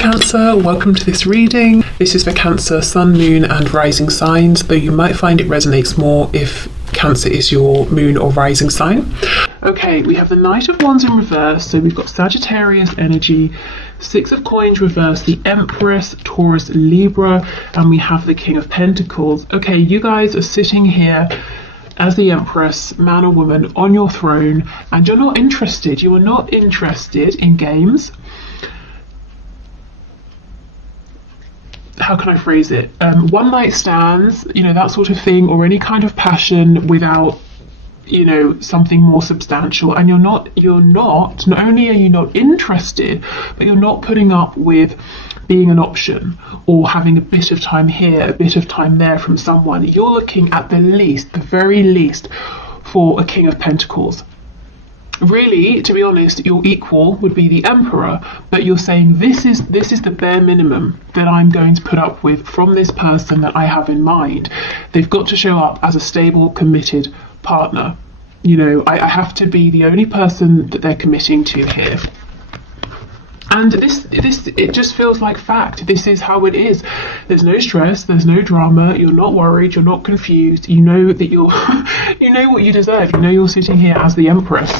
Cancer, welcome to this reading. This is for Cancer, Sun, Moon and Rising signs, though you might find it resonates more if Cancer is your moon or rising sign. Okay, we have the Knight of Wands in reverse, so we've got Sagittarius energy, Six of Coins reverse, the Empress, Taurus, Libra, and we have the King of Pentacles. Okay, you guys are sitting here as the Empress, man or woman, on your throne, and you're not interested. You are not interested in games. How can I phrase it? One night stands, that sort of thing, or any kind of passion without, something more substantial. And not only are you not interested, but you're not putting up with being an option or having a bit of time here, a bit of time there from someone. You're looking at the very least, for a King of Pentacles. Really, to be honest, your equal would be the Emperor, but you're saying this is the bare minimum that I'm going to put up with from this person that I have in mind. They've got to show up as a stable, committed partner. I have to be the only person that they're committing to here. And it just feels like fact. This is how it is. There's no stress, there's no drama, you're not worried, you're not confused, you know that you're you know what you deserve, you're sitting here as the Empress.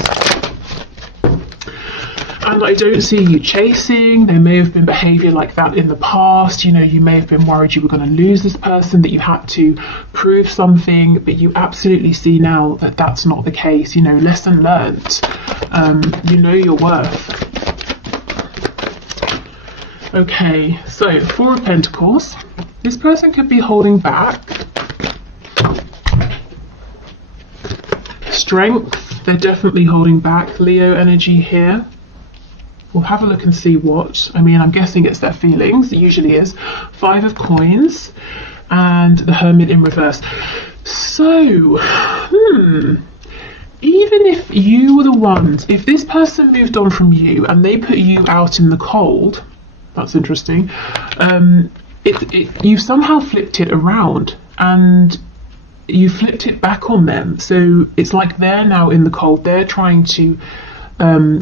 And I don't see you chasing. There may have been behaviour like that in the past. You may have been worried you were going to lose this person, that you had to prove something, but you absolutely see now that that's not the case. Lesson learnt. You know your worth. Okay, so Four of Pentacles. This person could be holding back. Strength, they're definitely holding back. Leo energy here. We'll have a look and see what. I'm guessing it's their feelings. It usually is. Five of Coins and the Hermit in reverse. So, even if you were the ones, if this person moved on from you and they put you out in the cold, that's interesting. You somehow flipped it around and you flipped it back on them. So it's like they're now in the cold. They're trying to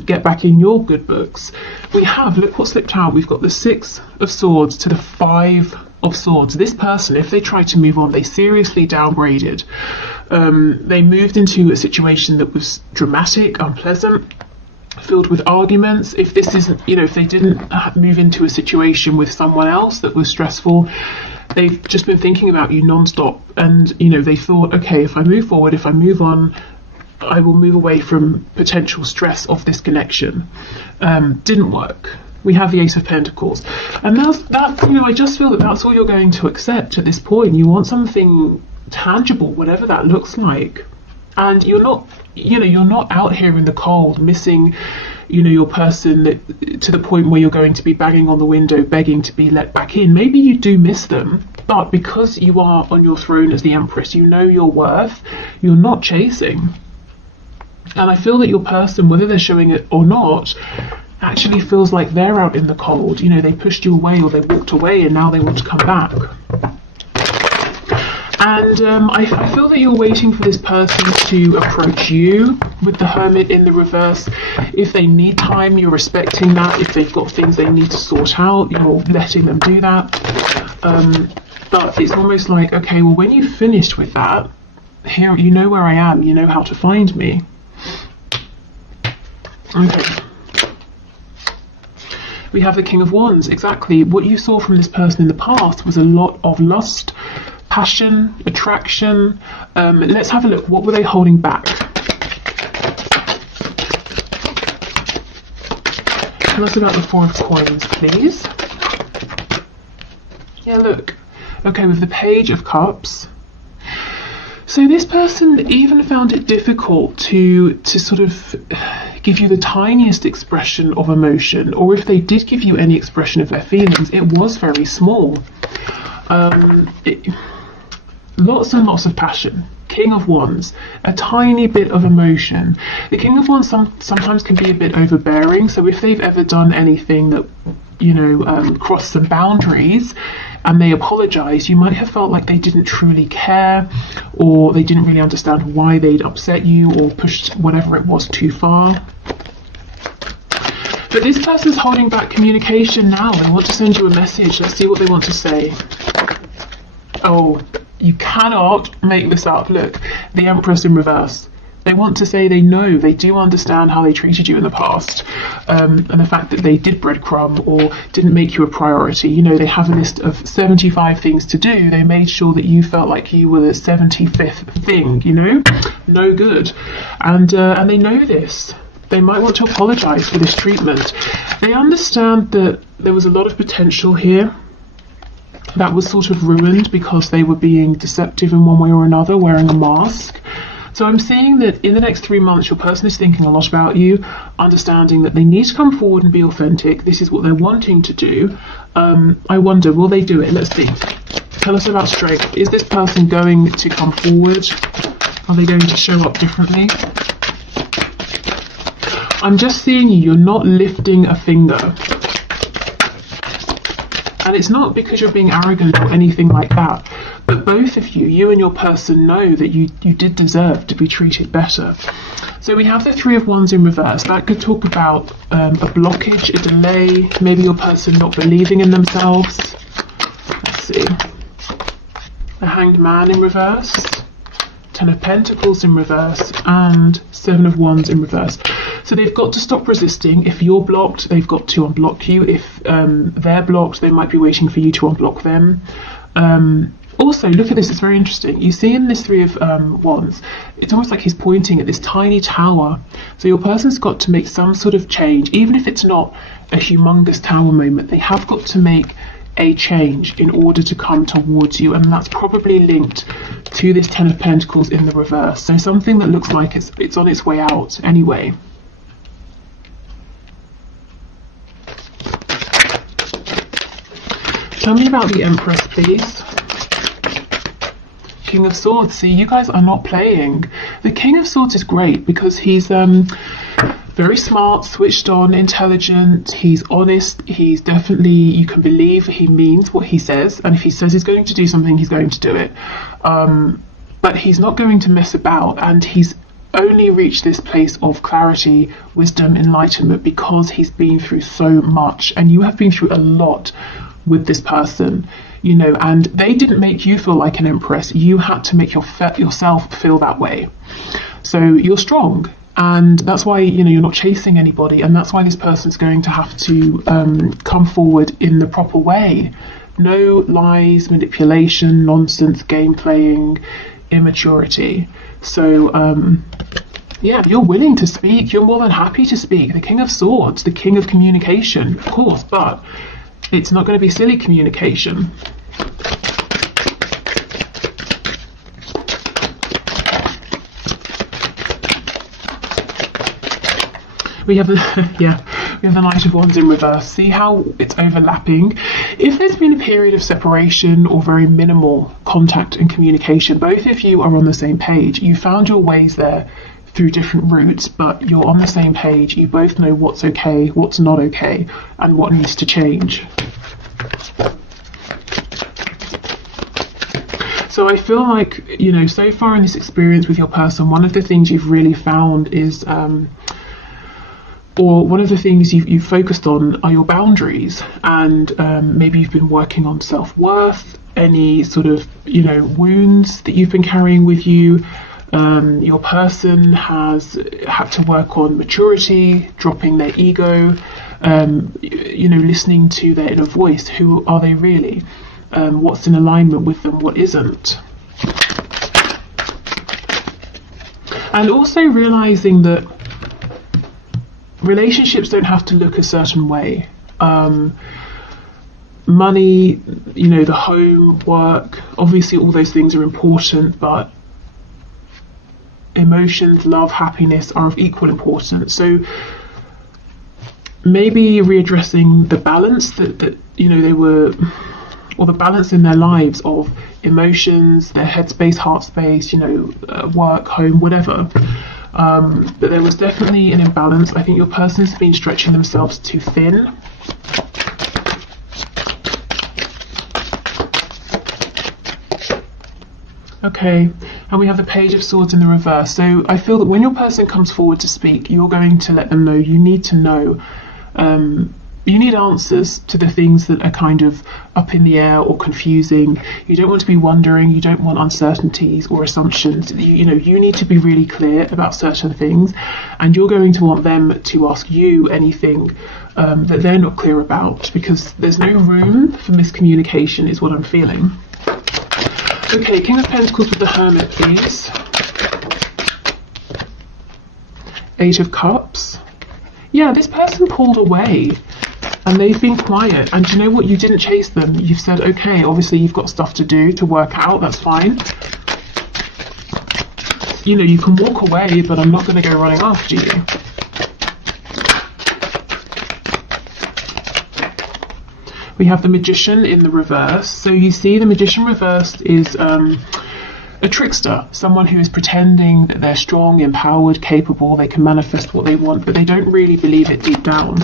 get back in your good books. Look what slipped out. We've got the Six of Swords to the Five of Swords. This person, if they tried to move on, they seriously downgraded. They moved into a situation that was dramatic, unpleasant, filled with arguments. If this isn't, if they didn't move into a situation with someone else that was stressful, they've just been thinking about you non-stop. And, they thought, okay, if I move forward, if I move on, I will move away from potential stress of this connection. Didn't work. We have the Ace of Pentacles. And that's I just feel that that's all you're going to accept at this point. You want something tangible, whatever that looks like. And you're not out here in the cold missing, your person to the point where you're going to be banging on the window, begging to be let back in. Maybe you do miss them, but because you are on your throne as the Empress, you know your worth, you're not chasing. And I feel that your person, whether they're showing it or not, actually feels like they're out in the cold. They pushed you away or they walked away and now they want to come back. And I feel that you're waiting for this person to approach you with the Hermit in the reverse. If they need time, you're respecting that. If they've got things they need to sort out, you're letting them do that. But it's almost like, okay, well, when you've finished with that, here, you know where I am, you know how to find me. Okay. We have the King of Wands. Exactly. What you saw from this person in the past was a lot of lust, passion, attraction. Let's have a look. What were they holding back? Tell us about the Four of Coins, please. Yeah, look. Okay, with the Page of Cups. So this person even found it difficult to sort of give you the tiniest expression of emotion, or if they did give you any expression of their feelings, it was very small. Lots and lots of passion. King of Wands, a tiny bit of emotion. The King of Wands sometimes can be a bit overbearing, so if they've ever done anything that crossed some boundaries and they apologize, you might have felt like they didn't truly care, or they didn't really understand why they'd upset you or pushed whatever it was too far. But this person's holding back communication now. They want to send you a message. Let's see what they want to say. Oh, you cannot make this up. Look, the Empress in reverse. They want to say they know, they do understand how they treated you in the past, and the fact that they did breadcrumb or didn't make you a priority. You know, they have a list of 75 things to do. They made sure that you felt like you were the 75th thing, you know? No good. And they know this. They might want to apologise for this treatment. They understand that there was a lot of potential here that was sort of ruined because they were being deceptive in one way or another, wearing a mask. So I'm seeing that in the next 3 months, your person is thinking a lot about you, understanding that they need to come forward and be authentic. This is what they're wanting to do. I wonder, will they do it? Let's see. Tell us about strength. Is this person going to come forward? Are they going to show up differently? I'm just seeing you're not lifting a finger. And it's not because you're being arrogant or anything like that, but both of you, you and your person, know that you did deserve to be treated better. So we have the Three of Wands in reverse. That could talk about a blockage, a delay, maybe your person not believing in themselves. Let's see. The Hanged Man in reverse, Ten of Pentacles in reverse, and Seven of Wands in reverse. So they've got to stop resisting. If you're blocked, they've got to unblock you. If they're blocked, they might be waiting for you to unblock them. Also, look at this, it's very interesting. You see in this Three of Wands, it's almost like he's pointing at this tiny tower. So your person's got to make some sort of change, even if it's not a humongous tower moment. They have got to make a change in order to come towards you, and that's probably linked to this Ten of Pentacles in the reverse. So something that looks like it's on its way out anyway. Tell me about the Empress, please. King of Swords. See, you guys are not playing. The King of Swords is great because he's very smart, switched on, intelligent, he's honest, he's definitely, you can believe he means what he says, and if he says he's going to do something, he's going to do it. But he's not going to mess about, and he's only reached this place of clarity, wisdom, enlightenment because he's been through so much, and you have been through a lot with this person, you know, and they didn't make you feel like an empress. You had to make yourself feel that way. So you're strong, and that's why, you know, you're not chasing anybody, and that's why this person's going to have to come forward in the proper way. No lies, manipulation, nonsense, game playing, immaturity. So yeah, you're willing to speak, you're more than happy to speak. The King of Swords, the King of Communication, of course, but it's not going to be silly communication. We have the we have the Knight of Wands in reverse. See how it's overlapping? If there's been a period of separation or very minimal contact and communication, both of you are on the same page. You found your ways there through different routes, but you're on the same page. You both know what's okay, what's not okay, and what needs to change. So I feel like, you know, so far in this experience with your person, one of the things you've really found is or one of the things you've focused on are your boundaries, and maybe you've been working on self-worth, any sort of, you know, wounds that you've been carrying with you. Your person has had to work on maturity, dropping their ego, you know, listening to their inner voice. Who are they really? What's in alignment with them, what isn't? And also realizing that relationships don't have to look a certain way. Money, you know, the home, work, obviously all those things are important, but emotions, love, happiness are of equal importance. So maybe readdressing the balance that you know, they were, or the balance in their lives of emotions, their headspace, heart space, you know, work, home, whatever. But there was definitely an imbalance. I think your person's been stretching themselves too thin. Okay, and we have the Page of Swords in the reverse. So I feel that when your person comes forward to speak, you're going to let them know, you need to know You need answers to the things that are kind of up in the air or confusing. You don't want to be wondering, you don't want uncertainties or assumptions. You need to be really clear about certain things, and you're going to want them to ask you anything that they're not clear about, because there's no room for miscommunication is what I'm feeling. Okay, King of Pentacles with the Hermit, please. Eight of Cups. Yeah, this person pulled away. And they've been quiet, and do you know what? You didn't chase them. You've said, okay, obviously you've got stuff to do, to work out, that's fine. You can walk away, but I'm not going to go running after you. We have the Magician in the reverse. So you see the Magician reversed is a trickster, someone who is pretending that they're strong, empowered, capable, they can manifest what they want, but they don't really believe it deep down.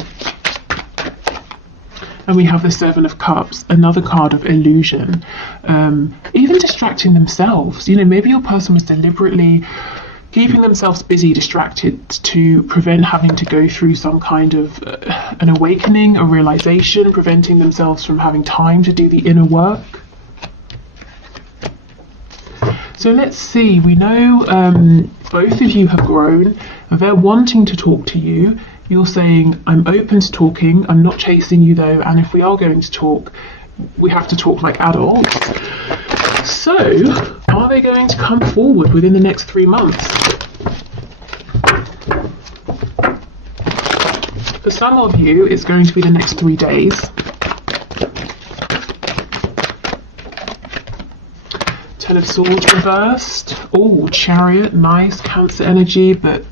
And we have the Seven of Cups, another card of illusion, even distracting themselves. Maybe your person was deliberately keeping themselves busy, distracted, to prevent having to go through some kind of an awakening, a realization, preventing themselves from having time to do the inner work. So let's see, we know both of you have grown, they're wanting to talk to you. You're saying, I'm open to talking, I'm not chasing you though, and if we are going to talk, we have to talk like adults. So, are they going to come forward within the next 3 months? For some of you, it's going to be the next 3 days. Ten of Swords reversed. Oh, Chariot, nice, Cancer energy, but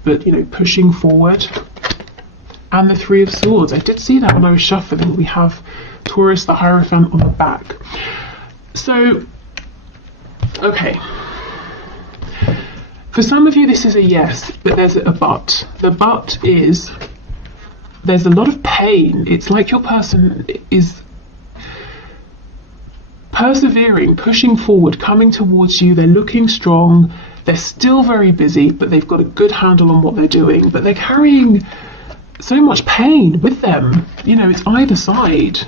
pushing forward. And the Three of Swords. I did see that when I was shuffling. We have Taurus, the Hierophant on the back. So, okay. For some of you, this is a yes, but there's a but. The but is there's a lot of pain. It's like your person is persevering, pushing forward, coming towards you. They're looking strong. They're still very busy, but they've got a good handle on what they're doing. But they're carrying so much pain with them. It's either side.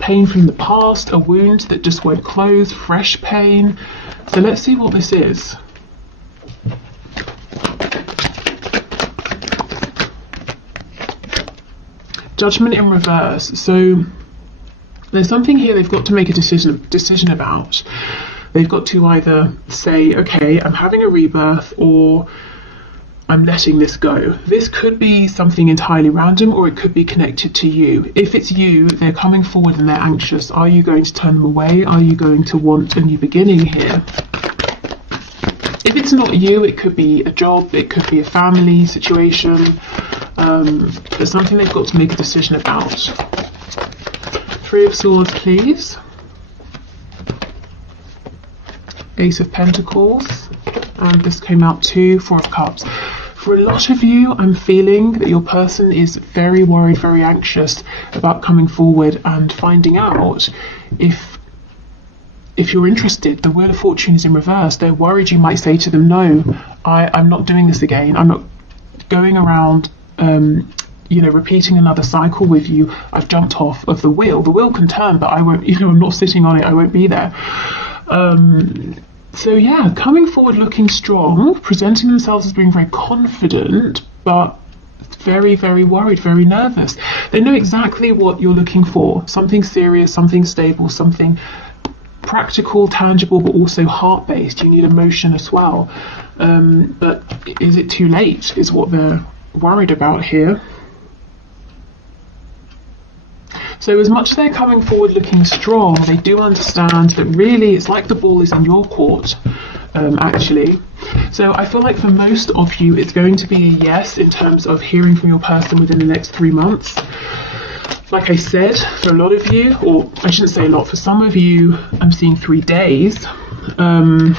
Pain from the past, a wound that just won't close, fresh pain. So let's see what this is. Judgment in reverse. So there's something here they've got to make a decision about. They've got to either say, okay, I'm having a rebirth, or I'm letting this go. This could be something entirely random, or it could be connected to you. If it's you, they're coming forward and they're anxious. Are you going to turn them away? Are you going to want a new beginning here? If it's not you, it could be a job, it could be a family situation. There's something they've got to make a decision about. Three of Swords, please. Ace of Pentacles. And this came out too, Four of Cups. For a lot of you, I'm feeling that your person is very worried, very anxious about coming forward and finding out if you're interested. The Wheel of Fortune is in reverse. They're worried you might say to them, no, I'm not doing this again. I'm not going around repeating another cycle with you. I've jumped off of the wheel. The wheel can turn, but I won't, I'm not sitting on it. I won't be there. So yeah, coming forward looking strong, presenting themselves as being very confident, but very, very worried, very nervous. They know exactly what you're looking for. Something serious, something stable, something practical, tangible, but also heart-based. You need emotion as well. But is it too late is what they're worried about here. So as much as they're coming forward looking strong, they do understand that really it's like the ball is in your court, actually. So I feel like for most of you, it's going to be a yes in terms of hearing from your person within the next 3 months. Like I said, for a lot of you, or I shouldn't say a lot, for some of you, I'm seeing 3 days. But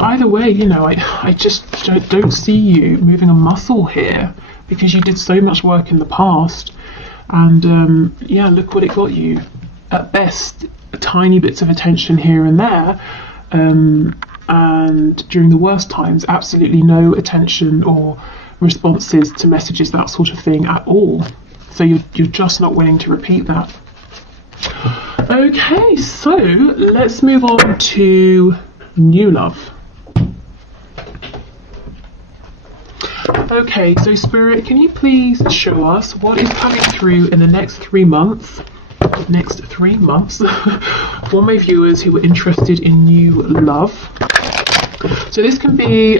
either way, I just don't see you moving a muscle here, because you did so much work in the past, and look what it got you. At best, tiny bits of attention here and there, and during the worst times, absolutely no attention or responses to messages, that sort of thing at all. So you're just not willing to repeat that. Okay, so let's move on to new love. Okay, so Spirit, can you please show us what is coming through in the next 3 months? Next 3 months for my viewers who are interested in new love. So this can be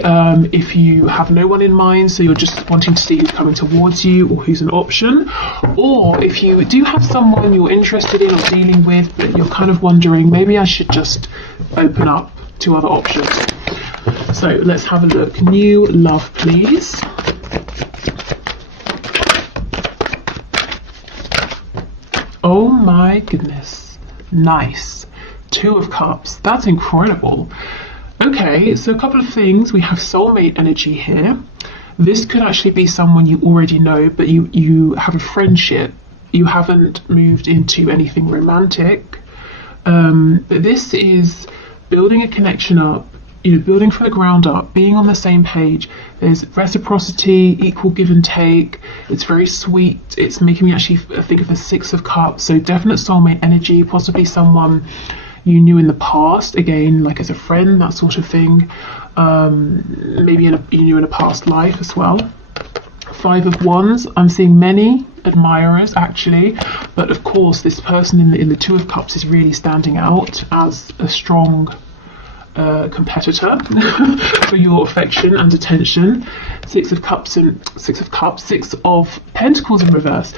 if you have no one in mind, so you're just wanting to see who's coming towards you or who's an option, or if you do have someone you're interested in or dealing with, but you're kind of wondering, maybe I should just open up to other options. So let's have a look. New love, please. Oh my goodness. Nice. 2 of Cups. That's incredible. Okay, so a couple of things. We have soulmate energy here. This could actually be someone you already know, but you have a friendship. You haven't moved into anything romantic. But this is building a connection up, building from the ground up, being on the same page. There's reciprocity, equal give and take. It's very sweet. It's making me actually think of the 6 of Cups. So definite soulmate energy, possibly someone you knew in the past, again, like as a friend, that sort of thing. Maybe you knew in a past life as well. 5 of Wands, I'm seeing many admirers actually, but of course this person in the 2 of Cups is really standing out as a strong competitor for your affection and attention. 6 of Cups, 6 of Pentacles in reverse.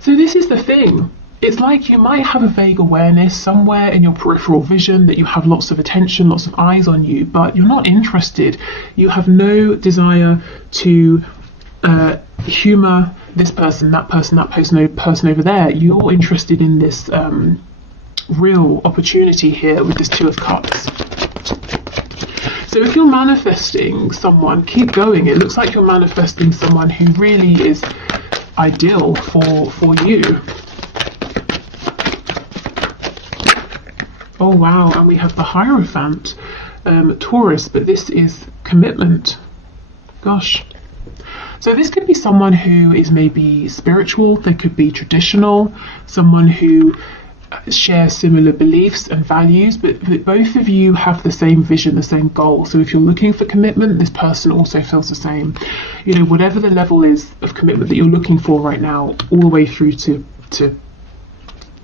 So this is the thing. It's like you might have a vague awareness somewhere in your peripheral vision that you have lots of attention, lots of eyes on you, but you're not interested. You have no desire to humour this person, that person over there. You're interested in this real opportunity here with this 2 of Cups. So if you're manifesting someone, keep going. It looks like you're manifesting someone who really is ideal for you. Oh wow, and we have the Hierophant, Taurus, but this is commitment. Gosh. So this could be someone who is maybe spiritual, they could be traditional, someone who shares similar beliefs and values, but both of you have the same vision, the same goal. So if you're looking for commitment, this person also feels the same. Whatever the level is of commitment that you're looking for right now, all the way through to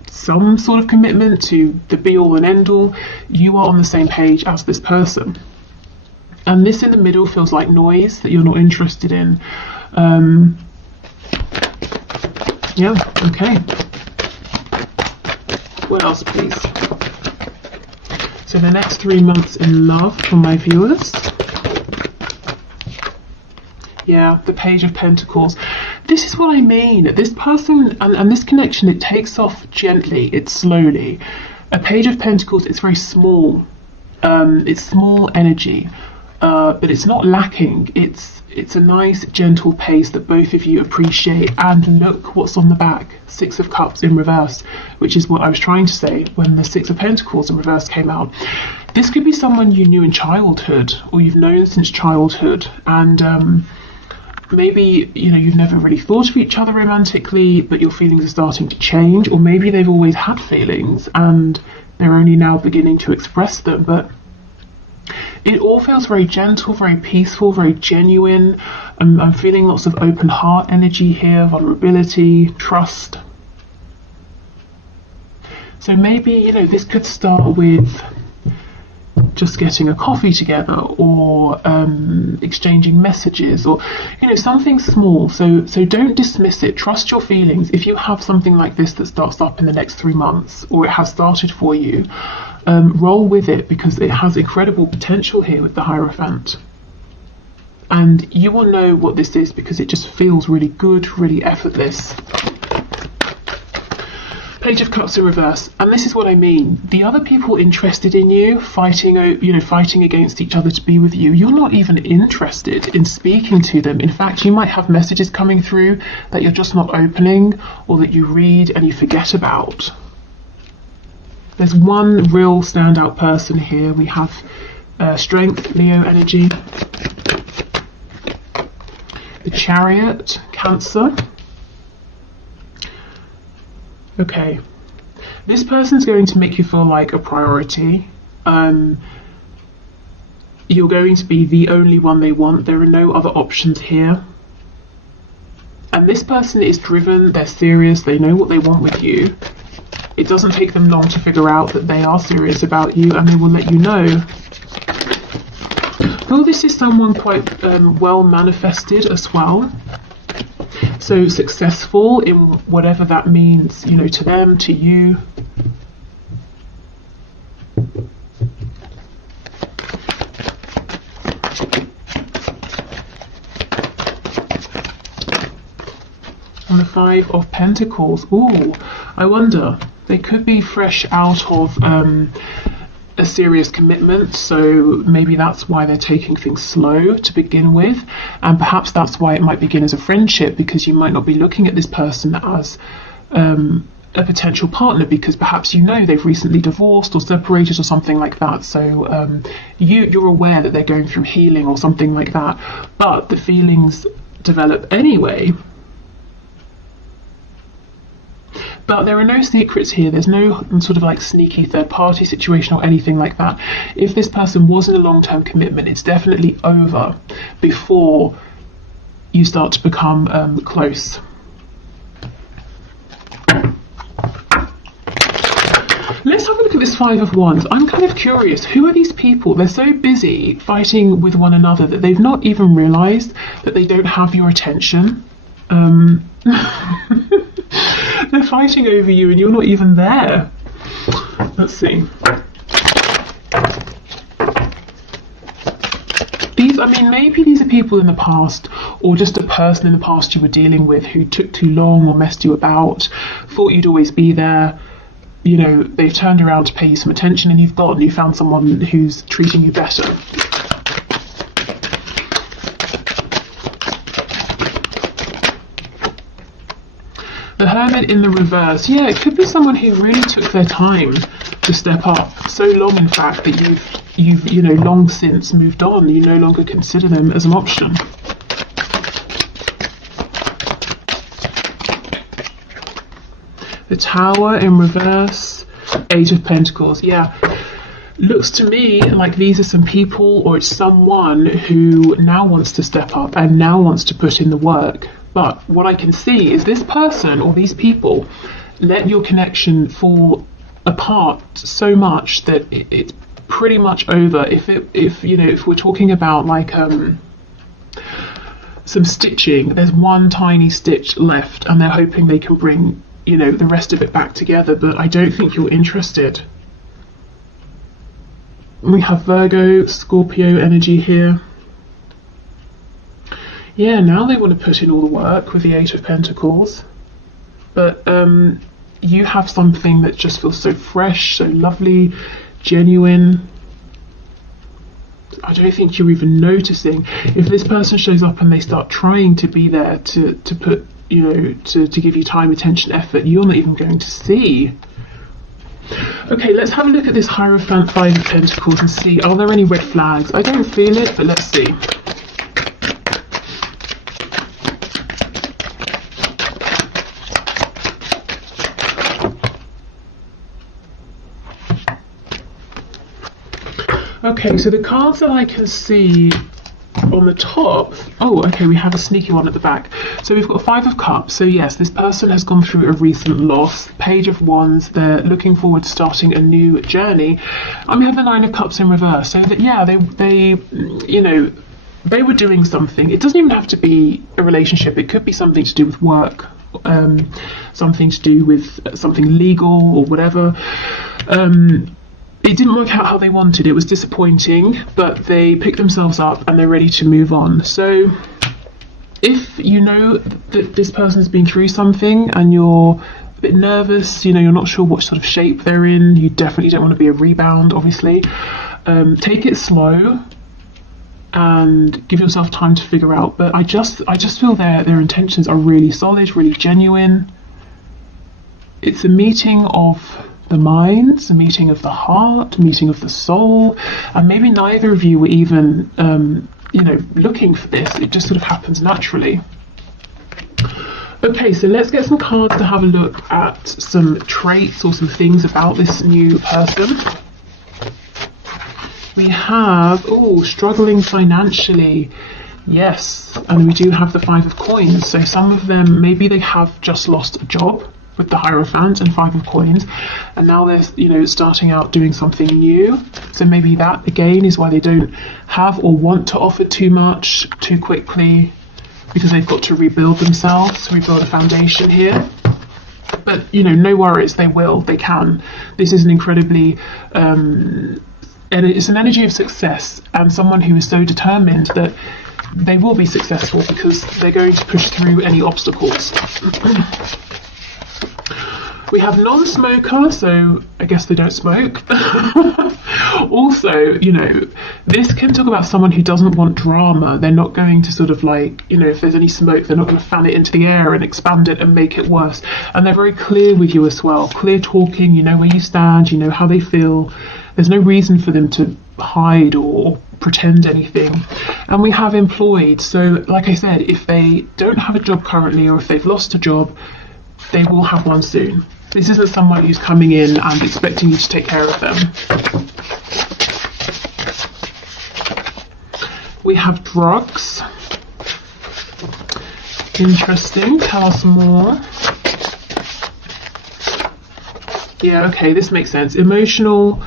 some sort of commitment, to the be all and end all, you are on the same page as this person. And this in the middle feels like noise that you're not interested in. Yeah, okay. What else, please? So the next 3 months in love for my viewers. Yeah, the Page of Pentacles. This is what I mean. This person and this connection, it takes off gently, it's slowly. A Page of Pentacles, it's very small. It's small energy, but it's not lacking. It's a nice, gentle pace that both of you appreciate. And look what's on the back. 6 of Cups in reverse, which is what I was trying to say when the 6 of Pentacles in reverse came out. This could be someone you knew in childhood, or you've known since childhood, and maybe you've never really thought of each other romantically, but your feelings are starting to change, or maybe they've always had feelings and they're only now beginning to express them. But it all feels very gentle, very peaceful, very genuine. I'm feeling lots of open heart energy here, vulnerability, trust. So maybe this could start with just getting a coffee together, or exchanging messages, or something small. So don't dismiss it. Trust your feelings. If you have something like this that starts up in the next 3 months, or it has started for you, roll with it, because it has incredible potential here with the Hierophant. And you will know what this is because it just feels really good, really effortless. Page of Cups in reverse, and this is what I mean. The other people interested in you, fighting against each other to be with you, you're not even interested in speaking to them. In fact, you might have messages coming through that you're just not opening, or that you read and you forget about. There's one real standout person here. We have Strength, Leo energy. The Chariot, Cancer. Okay, this person's going to make you feel like a priority. You're going to be the only one they want. There are no other options here. And this person is driven, they're serious, they know what they want with you. It doesn't take them long to figure out that they are serious about you, and they will let you know. Well, this is someone quite well manifested as well. So successful in whatever that means, you know, to them, to you. And the Five of Pentacles. Ooh, I wonder. They could be fresh out of a serious commitment, so maybe that's why they're taking things slow to begin with, and perhaps that's why it might begin as a friendship, because you might not be looking at this person as a potential partner, because perhaps you know they've recently divorced or separated or something like that, so you're aware that they're going through healing or something like that, but the feelings develop anyway. But there are no secrets here. There's no sort of like sneaky third party situation or anything like that. If this person was in a long-term commitment, it's definitely over before you start to become close. Let's have a look at this Five of Wands. I'm kind of curious. Who are these people? They're so busy fighting with one another that they've not even realized that they don't have your attention. They're fighting over you and you're not even there. Let's see. Maybe these are people in the past, or just a person in the past you were dealing with who took too long or messed you about, thought you'd always be there. You know, they've turned around to pay you some attention and you've gone. You found someone who's treating you better. The Hermit in the reverse. Yeah, it could be someone who really took their time to step up. So long, in fact, that you've you know, long since moved on. You no longer consider them as an option. The Tower in reverse. Eight of Pentacles. Yeah. Looks to me like these are some people, or it's someone who now wants to step up and now wants to put in the work. But what I can see is this person or these people let your connection fall apart so much that it's pretty much over. If we're talking about like some stitching, there's one tiny stitch left and they're hoping they can bring, you know, the rest of it back together, but I don't think you're interested. We have Virgo, Scorpio energy here. Yeah, now they want to put in all the work with the Eight of Pentacles. But you have something that just feels so fresh, so lovely, genuine. I don't think you're even noticing. If this person shows up and they start trying to be there to put, you know, to give you time, attention, effort, you're not even going to see. Okay, let's have a look at this Hierophant, Five of Pentacles, and see, are there any red flags? I don't feel it, but let's see. Okay, so the cards that I can see on the top, oh, okay, we have a sneaky one at the back. So we've got Five of Cups. So yes, this person has gone through a recent loss. Page of Wands, they're looking forward to starting a new journey. And we have the Nine of Cups in reverse. So that, yeah, they you know, they were doing something. It doesn't even have to be a relationship. It could be something to do with work, something to do with something legal or whatever. It didn't work out how they wanted. It was disappointing, but they picked themselves up and they're ready to move on. So if you know that this person has been through something and you're a bit nervous, you know, you're not sure what sort of shape they're in, you definitely don't want to be a rebound, obviously. Take it slow and give yourself time to figure out. But I just feel their intentions are really solid, really genuine. It's a meeting of the minds, a meeting of the heart, a meeting of the soul, and maybe neither of you were even looking for this. It just sort of happens naturally. Okay, so let's get some cards to have a look at some traits or some things about this new person. We have, struggling financially. Yes, and we do have the 5 of coins. So some of them, maybe they have just lost a job with the Hierophant and 5 of coins, and now they're, starting out doing something new. So maybe that, again, is why they don't have or want to offer too much too quickly, because they've got to rebuild themselves, rebuild a foundation here. But, no worries, they can. This is an incredibly... it's an energy of success, and someone who is so determined that they will be successful because they're going to push through any obstacles. We have non-smoker, so I guess they don't smoke. Also, this can talk about someone who doesn't want drama. They're not going to sort of if there's any smoke, they're not going to fan it into the air and expand it and make it worse. And they're very clear with you as well. Clear talking, where you stand, how they feel. There's no reason for them to hide or pretend anything. And we have employed. So, like I said, if they don't have a job currently, or if they've lost a job, they will have one soon. This isn't someone who's coming in and expecting you to take care of them. We have drugs. Interesting. Tell us more. Yeah, okay, this makes sense. Emotional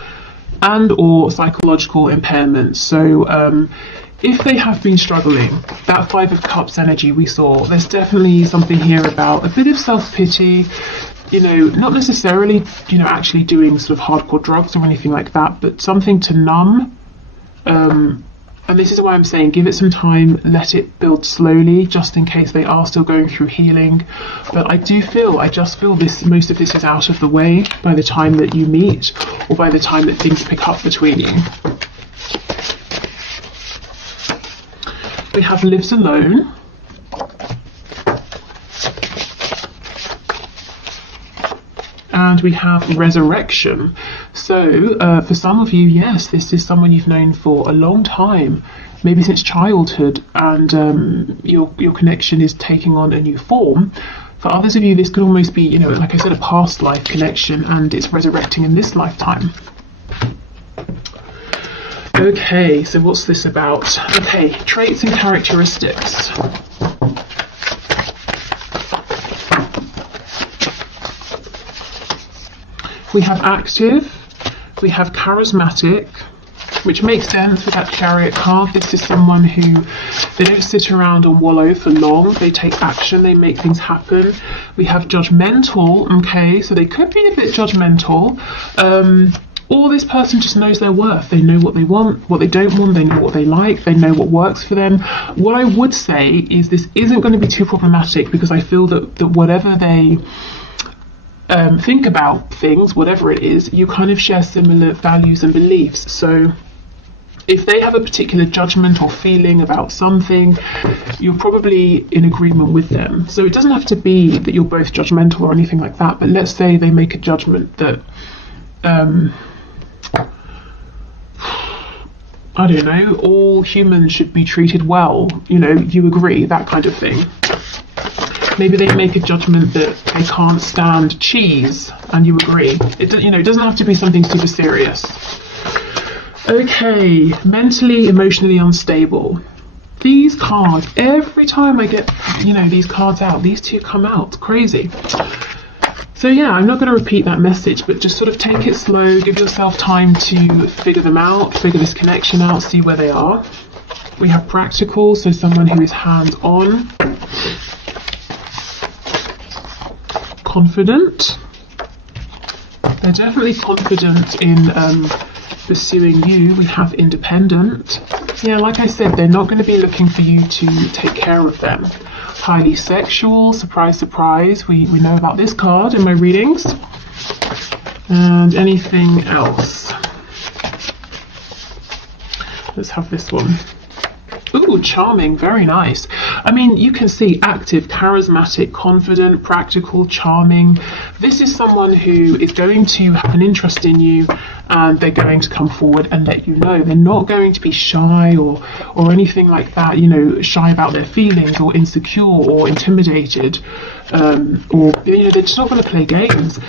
and or psychological impairments. So if they have been struggling, that 5 of Cups energy we saw, there's definitely something here about a bit of self-pity, not necessarily, actually doing sort of hardcore drugs or anything like that, but something to numb. And this is why I'm saying give it some time, let it build slowly, just in case they are still going through healing. But I just feel this, most of this is out of the way by the time that you meet, or by the time that things pick up between you. We have lives alone. And we have resurrection. So for some of you, yes, this is someone you've known for a long time, maybe since childhood, and your connection is taking on a new form. For others of you, this could almost be, like I said, a past life connection, and it's resurrecting in this lifetime. Okay, so what's this about? Okay, traits and characteristics. We have active, we have charismatic, which makes sense with that Chariot card. This is someone who, they don't sit around and wallow for long, they take action, they make things happen. We have judgmental, okay, so they could be a bit judgmental, or this person just knows their worth. They know what they want, what they don't want, they know what they like, they know what works for them. What I would say is this isn't going to be too problematic, because I feel that whatever they think about things, whatever it is, you kind of share similar values and beliefs. So if they have a particular judgment or feeling about something, you're probably in agreement with them. So it doesn't have to be that you're both judgmental or anything like that, but let's say they make a judgment that I don't know, all humans should be treated well, you agree, that kind of thing. Maybe they make a judgment that they can't stand cheese, and you agree. It doesn't have to be something super serious. Okay, mentally, emotionally unstable. These cards, every time I get, these cards out, these two come out. Crazy. So yeah, I'm not going to repeat that message, but just sort of take it slow, give yourself time to figure them out, figure this connection out, see where they are. We have practical, so someone who is hands-on. Confident. They're definitely confident in pursuing you. We have independent. Yeah, like I said, they're not going to be looking for you to take care of them. Highly sexual, surprise, surprise. We know about this card in my readings. And anything else? Let's have this one. Ooh, charming, very nice. I mean, you can see active, charismatic, confident, practical, charming. This is someone who is going to have an interest in you, and they're going to come forward and let you know. They're not going to be shy or anything like that, you know, shy about their feelings or insecure or intimidated, or, you know, they're just not going to play games.